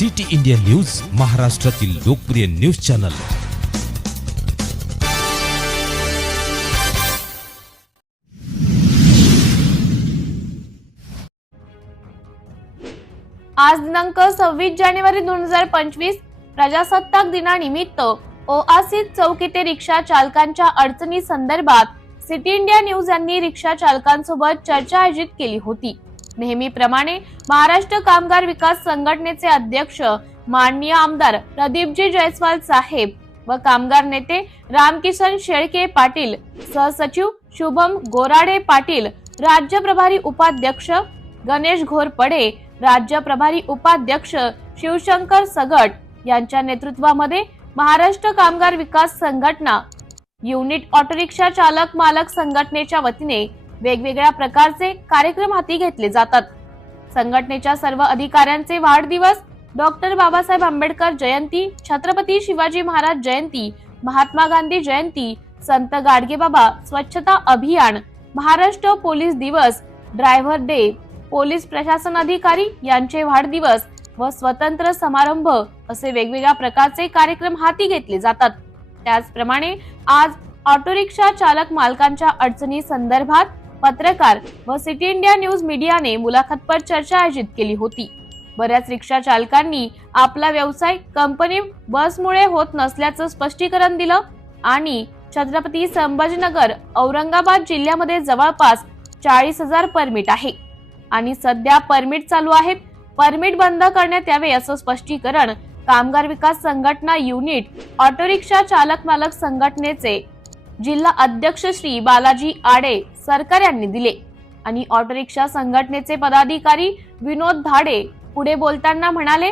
City India news महाराष्ट्रातील लोकप्रिय news channel. आज दिनांक सव्वीस जानेवारी दोन हजार पंचवीस प्रजासत्ताक दिनानिमित्त ओआसिस चौक येथे रिक्षा चालकांच्या अडचणी संदर्भात सिटी इंडिया न्यूज यांनी रिक्षा चालकांसोबत चर्चा आयोजित केली होती. नेहमीप्रमाणे महाराष्ट्र कामगार विकास संघटनेचे अध्यक्ष माननीय आमदार प्रदीपजी जयस्वाल साहेब व कामगार नेते रामकिशन शेळके पाटील सहसचिव शुभम गोराडे पाटील राज्य प्रभारी उपाध्यक्ष गणेश घोरपडे राज्य प्रभारी उपाध्यक्ष शिवशंकर सगट यांच्या नेतृत्वामध्ये महाराष्ट्र कामगार विकास संघटना युनिट ऑटोरिक्षा चालक मालक संघटनेच्या वतीने वेगवेगळ्या प्रकारचे कार्यक्रम हाती घेतले जातात. संघटनेच्या सर्व अधिकाऱ्यांचे वाढदिवस डॉक्टर बाबासाहेब आंबेडकर जयंती छत्रपती शिवाजी महाराज जयंती महात्मा गांधी जयंती संत गाडगेबाबा स्वच्छता अभियान महाराष्ट्र पोलीस दिवस ड्रायव्हर डे पोलीस प्रशासन अधिकारी यांचे वाढदिवस व स्वतंत्र समारंभ असे वेगवेगळ्या प्रकारचे कार्यक्रम हाती घेतले जातात. त्याचप्रमाणे आज ऑटो रिक्षा चालक मालकांच्या अडचणी संदर्भात पत्रकार व सिटी इंडिया न्यूज मीडियाने मुलाखतपर चर्चा आयोजित केली होती. बऱ्याच रिक्षा चालकांनी आपला व्यवसाय कंपनी बसमुळे होत नसल्याचं स्पष्टीकरण दिलं आणि छत्रपती संभाजीनगर औरंगाबाद जिल्ह्यामध्ये जवळपास चाळीस हजार परमिट आहे. आणि सध्या परमिट चालू आहेत. परमिट बंद करण्यात यावे असं स्पष्टीकरण कामगार विकास संघटना युनिट ऑटो रिक्षा चालक मालक संघटनेचे जिल्हा अध्यक्ष श्री बालाजी आडे सरकार यांनी दिले. आणि ऑटो रिक्षा संघटनेचे पदाधिकारी विनोद धाडे पुढे बोलताना म्हणाले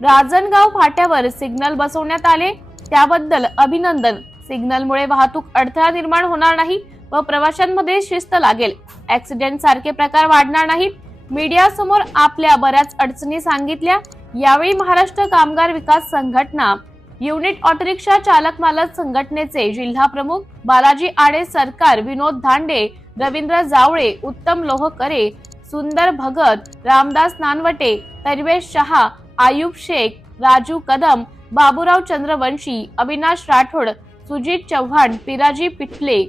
राजनगाव फाट्यावर सिग्नल बसवण्यात आले त्याबद्दल अभिनंदन. सिग्नलमुळे वाहतूक अडथळा निर्माण होणार नाही व प्रवाशांमध्ये शिस्त लागेल. ऍक्सिडेंट सारखे प्रकार वाढणार नाहीत. मीडिया समोर आपल्या बऱ्याच अडचणी सांगितल्या. यावेळी महाराष्ट्र कामगार विकास संघटना युनिट ऑटोरिक्षा चालक मालक संघटनेचे जिल्हा प्रमुख बालाजी आडे सरकार विनोद धांडे रवींद्र जावळे उत्तम लोहकरे सुंदर भगत रामदास नानवटे तन्वेश शहा आयुब शेख राजू कदम बाबूराव चंद्रवंशी अविनाश राठोड सुजित चव्हाण पिराजी पिठले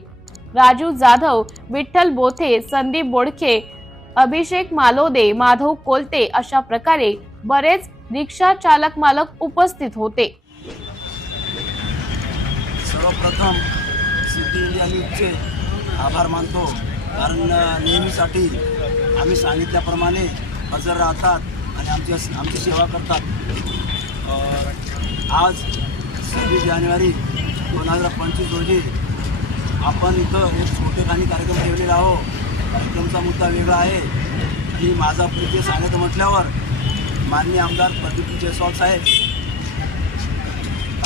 राजू जाधव विठ्ठल बोथे संदीप बोडखे अभिषेक मालोदे माधव कोलते अशा प्रकारे बरेच रिक्षा चालक मालक उपस्थित होते. सर्वप्रथम सिटी इंडिया न्यूजचे आभार मानतो. कारण नेहमीसाठी आम्ही सांगितल्याप्रमाणे हजर राहतात आणि आमची आमची सेवा करतात. आज सव्वीस जानेवारी दोन हजार पंचवीस रोजी आपण इथं एक छोटेखानी कार्यक्रम ठेवलेला आहो कार्यक्रमचा मुद्दा वेगळा आहे. आणि माझा परिचय सांगायचं म्हटल्यावर माननीय आमदार प्रदीप जयस्वाल साहेब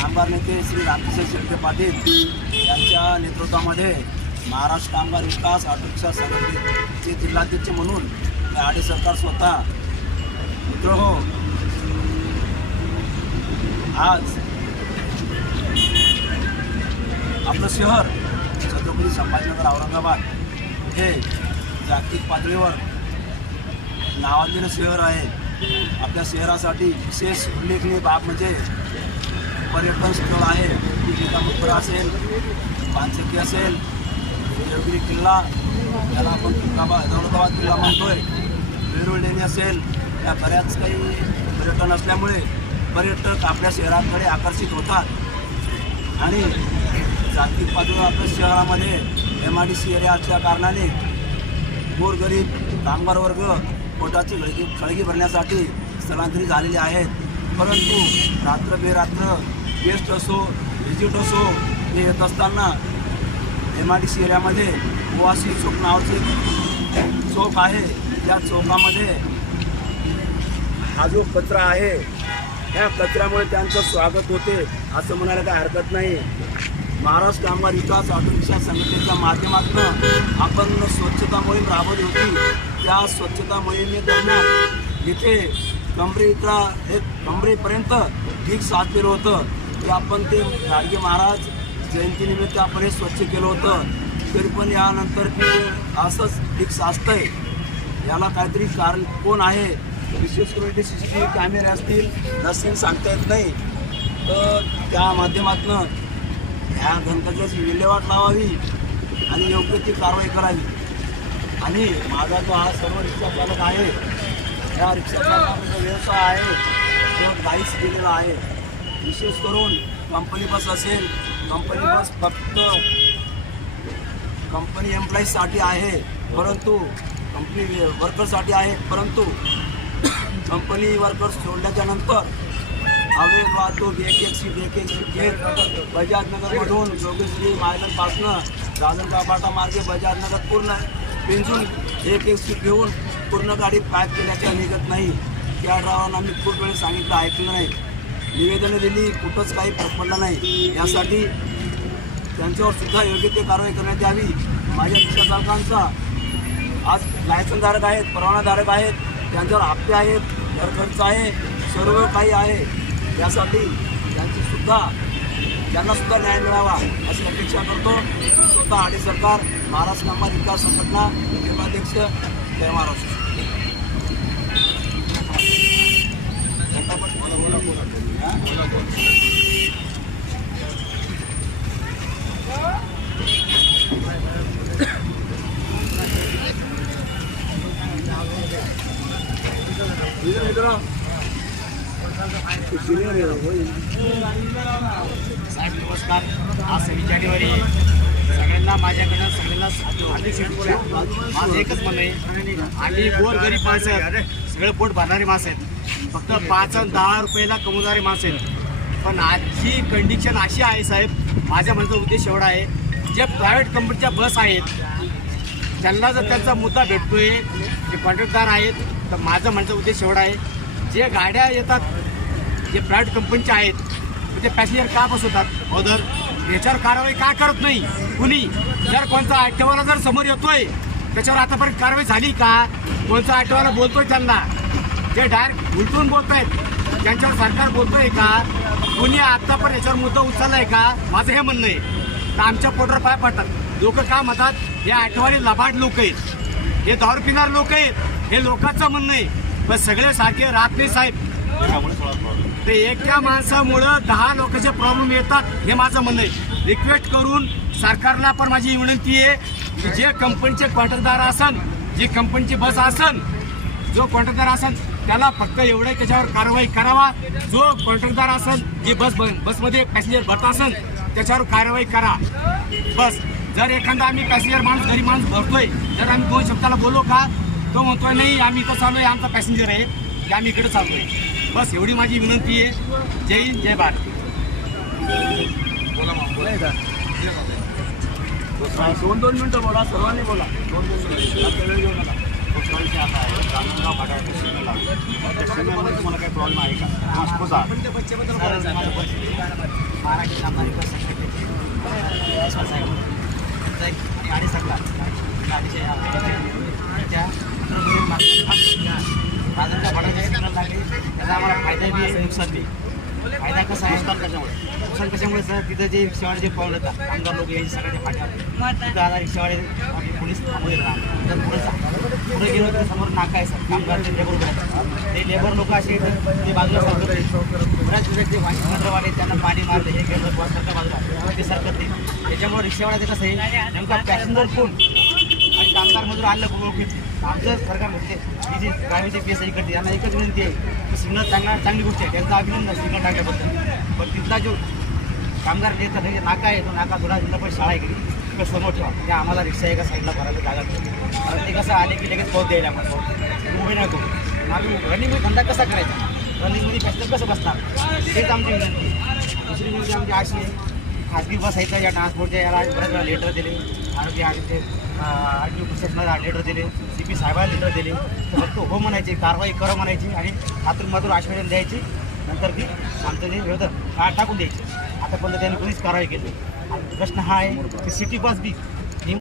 कामगार नेते श्री रामकिशन शेळके पाटील यांच्या नेतृत्वामध्ये महाराष्ट्र कामगार विकास ऑटोरिक्षा संघटनेचे जिल्हाध्यक्ष म्हणून आडे सरकार स्वतः मित्र हो. आज आपलं शहर छत्रपती संभाजीनगर औरंगाबाद हे जागतिक पातळीवर नावाजलेलं शहर आहे. आपल्या शहरासाठी विशेष उल्लेखनीय बाब म्हणजे पर्यटन स्थळ आहे. गीतामुखरा असेल पानसकी असेल देवगिरी किल्ला त्याला आपण किल्लाबा दौलताबाद किल्ला म्हणतोय. वेरूळ लेणी असेल या बऱ्याच काही पर्यटन असल्यामुळे पर्यटक आपल्या शहराकडे आकर्षित होतात. आणि जागतिक पातळीवर आपल्या शहरामध्ये M I D C area असल्या कारणाने गोरगरीब कामगार वर्ग पोटाची खळगी खळगी भरण्यासाठी स्थलांतरित झालेले आहेत. परंतु रात्र बेरात्र गेस्ट असो व्हिजिट असो हे येत असताना एम आय डी सी एरियामध्ये ओवासी चौक नावाचे चौक आहे. त्या चौकामध्ये हा जो कचरा आहे ह्या कचऱ्यामुळे त्यांचं स्वागत होते असं म्हणायला काही हरकत नाही. महाराष्ट्र कामगार विकास ऑटोरिक्षा संघटनेच्या माध्यमातून आपण स्वच्छता मोहीम राबवली होती. त्या स्वच्छता मोहिमेदरम्यान इथे कमरे इथला एक कमरेपर्यंत साथ केलं होतं. ते आपण ते गाडगे महाराज जयंतीनिमित्त आपण हे स्वच्छ केलं होतं. तरी पण यानंतर ते असंच ढीक आहे. याला काहीतरी कारण कोण आहे? विशेष करून ते सी सी टी व्ही कॅमेरे असतील नसतील सांगता येत नाही. तर त्या माध्यमातून ह्या धनकचऱ्याची विल्हेवाट लावावी आणि योग्य ती कारवाई करावी. आणि माझा जो हा सर्व रिक्षा चालक आहे. या रिक्षा चालकाचा जो व्यवसाय आहे तो काहीच केलेला आहे. विशेष करून कंपनी बस असेल कंपनी बस फक्त कंपनी एम्प्लॉईजसाठी आहे परंतु कंपनी वर्करसाठी आहे परंतु कंपनी वर्कर्स सोडल्याच्या नंतर हवे वाहतूक एक एक सीट एक एक सीट घेत बजाजनगरमधून जोगेश्वरी मायनपासनं राजनगाव फाटा मार्गे बजाजनगर पूर्ण पिंजून एक एक सीट घेऊन पूर्ण गाडी पॅक केल्याच्या निघत नाही. त्या ड्रायव्हरांना आम्ही खूप वेळेस सांगितलं ऐकलं नाही. निवेदनं दिली कुठंच काही फरक पडला नाही. यासाठी त्यांच्यावर सुद्धा योग्य ते कारवाई करण्यात यावी. माझ्या रिक्षाचालकांचा आज लायसनधारक आहेत परवानाधारक आहेत त्यांच्यावर हप्ते आहेत घरखर्च आहे सर्व काही आहे. यासाठी त्यांची सुद्धा त्यांना सुद्धा न्याय मिळावा अशी अपेक्षा करतो. स्वतः आडे सरकार महाराष्ट्र नंबर विकास संघटना जिल्हाध्यक्ष जय महाराष्ट्र. साहेब नमस्कार. आज सव्वीस जानेवारी. सगळ्यांना माझ्याकडं सगळ्यांना हार्दिक शुभेच्छा. माझं एकच म्हणणं आहे. आम्ही गोर गरीब माणसं आहेत. सगळे पोट भरणारे माणसं आहेत. फक्त पाच आणि दहा रुपयाला कमवणारे माणसं आहेत. पण आजची कंडिशन अशी आहे साहेब माझ्या म्हणण्याचा उद्देश एवढा आहे जे प्रायव्हेट कंपनीच्या बस आहेत त्यांना जर त्यांचा मुद्दा भेटतोय जे कॉन्ट्रॅक्टदार आहेत तर माझं म्हणण्याचा उद्देश एवढा आहे जे गाड्या येतात जे प्रायव्हेट कंपनीच्या आहेत ते पॅसेंजर का बसवतात? ऑदर याच्यावर कारवाई का करत नाही? कुणी? जर कोणता आठवाला जर समोर येतोय त्याच्यावर आतापर्यंत कारवाई झाली का? कोणता आठवाला बोलतोय त्यांना? जे डायरेक्ट उलटून बोलत आहेत त्यांच्यावर सरकार बोलतोय का? कुणी आतापर्यंत याच्यावर मुद्दा उचललाय का? माझं हे म्हणणं आहे. तर आमच्या पोटर पाय पडतात. लोक काय म्हणतात? हे आठवडी लबाड लोक आहेत. हे दारू पिणार लोक आहेत. हे लोकांचं म्हणणं आहे. पण सगळे सारखे राहत नाही साहेब. ते एका माणसामुळं दहा लोकांचे प्रॉब्लेम येतात हे माझं म्हणणं आहे. रिक्वेस्ट करून सरकारला पण माझी विनंती आहे की जे कंपनीचे कॉन्ट्रॅक्टदार असन जी कंपनीची बस असन जो कॉन्ट्रॅक्टदार असन त्याला फक्त एवढं त्याच्यावर कारवाई करावा. जो कॉन्ट्रॅक्टदार असन जी बस बसमध्ये पॅसेंजर भरत असन त्याच्यावर कारवाई करा. बस जर एखादा आम्ही पॅसेंजर माणूस गरीब माणूस भरतोय जर आम्ही दोन शब्दाला बोललो का? तो म्हणतोय नाही आम्ही इथं चालू आहे आमचा पॅसेंजर आहे की आम्ही इकडे चालू आहे बस एवढी माझी विनंती आहे. जय हिंद जय भारत. दोन दोन मिनटं बोला सर्वांनी बोला. दोन दोन मिनिटं तुम्हाला काही प्रॉब्लेम आहे का महाराष्ट्र कामगारी बस संघटनेचे आणि सरकार त्या राजांच्या भाडाचे सिग्नल लागले त्याचा आम्हाला फायदा बी आहे नुकसान बी फायदा कसा आहे? नुकसान कशामुळे? सर? तिथं जे रिक्षावाले जे पाऊल येतात आमदार लोक यायचे सगळ्याच्या फाट्यावर तिथं आता रिक्षावाले पोलीस थांबवले तर पुढे जा. पुढे गेलो तर समोर नाका आहे सर. कामगारचे लेबर उभे ते लेबर लोक असे ते बाजूला सरकत बऱ्याच वेळेस ते वाशिंगवाले त्यांना पाणी मारते हे केलं सरकार बाजूला. ते सरकत नाही. त्याच्यामुळे रिक्षावाल्याचं कसं आहे नेमका पॅसेंजर कोण? कामगार मजूर आणलं ओळखीत आमचं सरकार म्हणते ही जी ड्रायव्हरची पेस इकडे यांना एकच विनंती आहे सिग्नल चांगला चांगली गोष्ट आहे. त्यांचं अभिनंदन सिग्नल टाकल्याबद्दल पण तिथला जो कामगार नेता म्हणजे नाका आहे तो नाका थोडा जिल्हा पण शाळा आहे गेली तिकडे समोर ठेवा. म्हणजे आम्हाला रिक्षा एका साईडला भरायला जागा कारण ते कसं आले की लगेच पोहोच द्यायला आम्हाला उभे नको करू. आम्ही रनिंगमध्ये धंदा कसा करायचा? रनिंगमध्ये पॅसेंजर कसं बसणार? तेच आमची विनंती दुसरी विनंती आमची अशी आहे खाजगी बस आहेत या ट्रान्सपोर्टच्या याला बऱ्याच वेळा लेटर दिले. आरोग्य आरोग्य आर टी लेटर दिले. सी पी साहेबाला लेटर दिले. फक्त हो म्हणायची कारवाई करा म्हणायची आणि हातून मातून आश्वासन द्यायची. नंतर ती आमचं जे होतं का टाकून द्यायची. आतापर्यंत त्यांनी कोणीच कारवाई केली आणि प्रश्न हा आहे की सिटी बस बी